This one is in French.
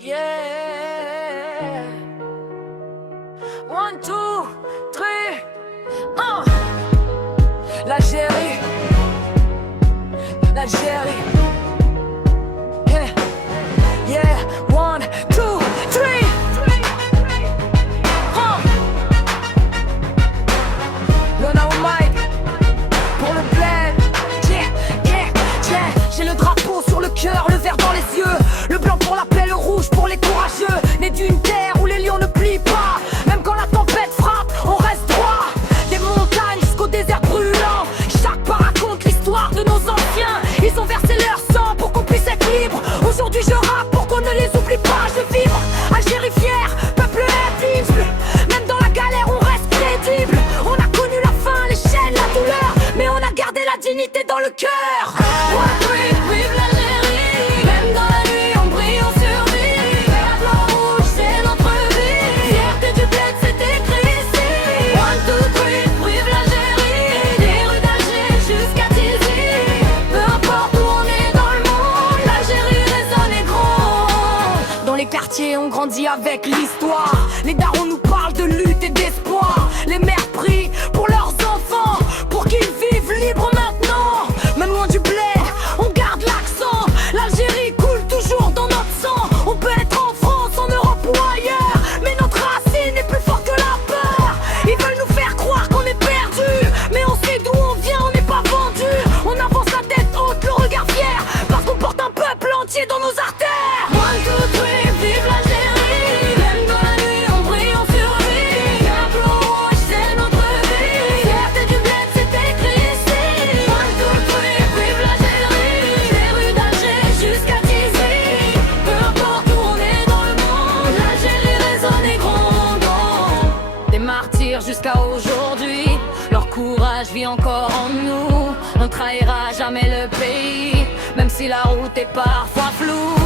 Yeah. 1, 2, 3, 1. L'Algérie. L'Algérie. Yeah. Yeah. 1, 2, 3. Lona au mic. Pour le bled. Yeah, yeah, yeah. J'ai le drapeau sur le cœur, le vert dans les yeux. Le blanc pour la paix, le rouge pour les courageux. Né d'une terre où les lions ne plient pas. Même quand la tempête frappe, on reste droit. Des montagnes jusqu'au désert brûlant. Chaque pas raconte l'histoire de nos anciens. Ils ont versé leur sang pour qu'on puisse être libre. Aujourd'hui je rappe pour qu'on ne les oublie pas. Je vibre, Algérie fière, peuple invincible. Même dans la galère on reste crédible. On a connu la faim, les chaînes, la douleur, mais on a gardé la dignité dans le cœur. Vive l'Algérie. Même dans la nuit on brille, on survit. Vert, blanc, rouge, c'est notre vie. Fierté du bled, c'est écrit ici. 1, 2, 3, vive l'Algérie. Des rues d'Alger jusqu'à Tizi. Peu importe où on est dans le monde, l'Algérie résonne et gronde. Dans les quartiers on grandit avec l'histoire. Les darons nous parlent de lutte et d'espoir. Les mères prient pour leurs enfants, pour qu'ils vivent libres maintenant. Même loin du bled, on garde l'accent. L'Algérie coule toujours dans notre sang. On peut être en France, en Europe ou ailleurs, mais notre racine est plus forte que la peur. Ils veulent nous faire croire qu'on est perdus, mais on sait d'où on vient, on n'est pas vendu. On avance la tête haute, le regard fier, parce qu'on porte un peuple entier dans nos artères. 1, 2, 3, vive l'Algérie. Même dans la nuit on brille, on survit. Vert, blanc, rouge, c'est notre vie. Fierté du bled, c'est écrit ici. 1, 2, 3, vive l'Algérie. Des rues d'Alger jusqu'à Tizi. Peu importe où on est dans le monde, l'Algérie résonne et gronde. Des martyrs jusqu'à aujourd'hui, leur courage vit encore en nous. On trahira jamais le pays, même si la route est parfois floue.